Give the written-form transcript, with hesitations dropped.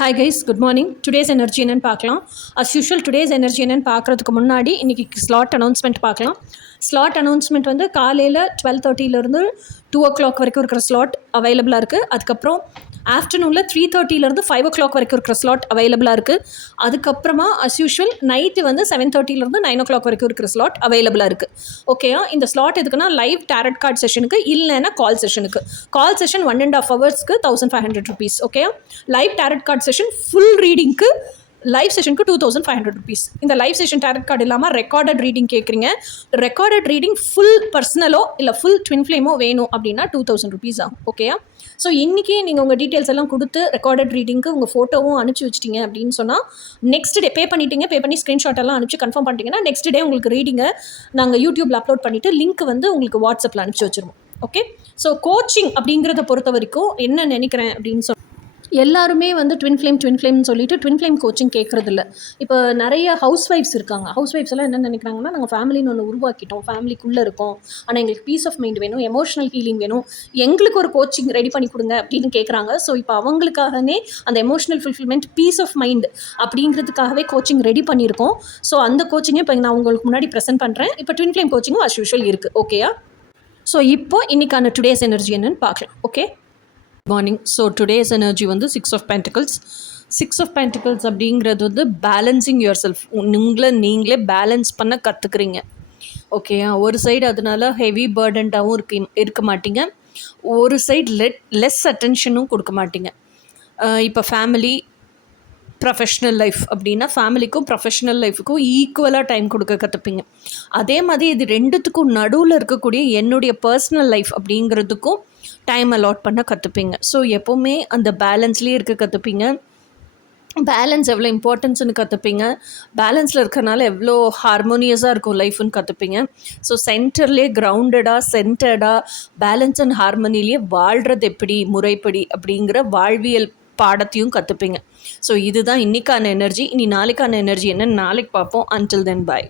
Hi guys, good morning. Today's energy என்னென்னு பார்க்கலாம். As usual today's energy என்னென்னு பார்க்குறதுக்கு முன்னாடி இன்றைக்கி ஸ்லாட் அனௌன்ஸ்மெண்ட் பார்க்கலாம். ஸ்லாட் அனௌன்ஸ்மெண்ட் வந்து காலையில் 12:30 2:00 வரைக்கும் இருக்கிற ஸ்லாட் அவைலபிளாக இருக்குது. அதுக்கப்புறம் ஆஃப்டர்நூனில் 3:30 5:00 வரைக்கும் இருக்கிற ஸ்லாட் அவைலபிளாக இருக்குது. அதுக்கப்புறமா அஸ் யூஷுவல் நைட்டு வந்து 7:30 9:00 வரைக்கும் இருக்கிற ஸ்லாட் அவைலபிளாக இருக்குது. ஓகேயா? இந்த ஸ்லாட் எதுக்குன்னா லைவ் டேரட் கார்ட் செஷனுக்கு, இல்லைன்னா கால் செஷனுக்கு. கால் செஷன் 1.5 ஹவர்ஸ்க்கு 1500 rupees. ஓகேயா? Live tarot card session full ரீடிங்க்கு லைவ் செஷனுக்கு 2500 rupees. இந்த லைவ் செஷன் டேரட் கார்டு இல்லாமல் ரெக்கார்டட் ரீடிங் கேட்குறீங்க. ரெக்கார்டட் ரீடிங் ஃபுல் பர்சனலோ இல்லை ஃபுல் ட்வின் ஃப்ளேமோ வேணும் அப்படின்னா 2000 rupees ஆகும். ஓகேயா? ஸோ இன்றைக்கி நீங்கள் உங்கள் டீட்டெயில்ஸ் எல்லாம் கொடுத்து ரெக்கார்டட் ரீடிங்க்கு உங்கள் ஃபோட்டோவும் அனுப்பிச்சி வச்சிட்டிங்க அப்படின்னு சொன்னால் நெக்ஸ்ட் டே பே பண்ணி ஸ்க்ரீன்ஷாட் எல்லாம் அனுப்பிச்சு கன்ஃபார்ம் பண்ணிட்டீங்கன்னா நெக்ஸ்ட் டே உங்களுக்கு ரீடிங்கை நாங்கள் யூடியூப்பில் அப்லோட் பண்ணிவிட்டு லிங்க் வந்து உங்களுக்கு வாட்ஸ்அப்பில் அனுப்பிச்சி வச்சுருவோம். ஓகே? ஸோ கோச்சிங் அப்படிங்கிறத பொறுத்த வரைக்கும் என்ன நினைக்கிறேன் அப்படின்னு சொன்னால், எல்லாருமே வந்து ட்வின் ஃப்ளேம்னு சொல்லிட்டு ட்வின் ஃப்ளேம் கோச்சிங் கேட்குறதில்ல. இப்போ நிறைய ஹவுஸ் ஒய்ஃப்ஸ் இருக்காங்க. ஹவுஸ் ஒய்ஃப்ஸ் எல்லாம் என்ன நினைக்கிறாங்கன்னா, நாங்கள் ஃபேமிலின்னு ஒன்று உருவாக்கிட்டோம், ஃபேமிலிக்குள்ளே இருக்கோம், ஆனால் எங்களுக்கு பீஸ் ஆஃப் மைண்ட் வேணும், எமோஷனல் ஹீலிங் வேணும், எங்களுக்கு ஒரு கோச்சிங் ரெடி பண்ணி கொடுங்க அப்படின்னு கேட்குறாங்க. ஸோ இப்போ அவங்களுக்காகவே அந்த emotional fulfilment, peace of mind அப்படிங்கிறதுக்காகவே கோச்சிங் ரெடி பண்ணியிருக்கோம். ஸோ அந்த கோச்சிங்கை இப்போ நான் உங்களுக்கு முன்னாடி ப்ரெசென்ட் பண்ணுறேன். இப்போ ட்வின் ஃப்ளேம் கோச்சிங்கும் அஸ் யூஷுவல் இருக்குது. ஓகேயா? ஸோ இப்போ இன்றைக்கான டுடேஸ் எனர்ஜி என்னன்னு பார்க்கலாம். Okay, morning. So today's energy வந்து 6 of Pentacles. 6 of Pentacles அப்படிங்கிறது வந்து பேலன்சிங் யுவர் செல்ஃப். நீங்களே பேலன்ஸ் பண்ண கற்றுக்குறீங்க. ஓகேயா? ஒரு சைடு அதனால ஹெவி பர்டன்டாகவும் இருக்க மாட்டீங்க, ஒரு சைடு லெஸ் அட்டென்ஷனும் கொடுக்க மாட்டீங்க. இப்போ ஃபேமிலி ப்ரொஃபஷ்னல் லைஃப் அப்படின்னா ஃபேமிலிக்கும் ப்ரொஃபஷ்னல் லைஃபுக்கும் ஈக்குவலாக டைம் கொடுக்க கற்றுப்பீங்க. அதே மாதிரி இது ரெண்டுத்துக்கும் நடுவில் இருக்கக்கூடிய என்னுடைய பர்சனல் லைஃப் அப்படிங்கிறதுக்கும் டைம் அலாட் பண்ண கற்றுப்பீங்க. ஸோ எப்போவுமே அந்த பேலன்ஸ்லேயே இருக்க கற்றுப்பீங்க. பேலன்ஸ் எவ்வளோ இம்பார்ட்டன்ஸ்னு கற்றுப்பீங்க. பேலன்ஸில் இருக்கிறனால எவ்வளோ ஹார்மோனியஸாக இருக்கும் லைஃப்னு கற்றுப்பீங்க. ஸோ சென்டர்லேயே சென்டர்டாக பேலன்ஸ் அண்ட் ஹார்மோனிலேயே வாழ்கிறது எப்படி முறைப்படி அப்படிங்கிற வாழ்வியல் பாடத்தையும் கற்றுப்பீங்க. ஸோ இதுதான் இன்றைக்கான எனர்ஜி. இனி நாளைக்கான எனர்ஜி என்னன்னு நாளைக்கு பார்ப்போம். அன்டில் தென் பாய்.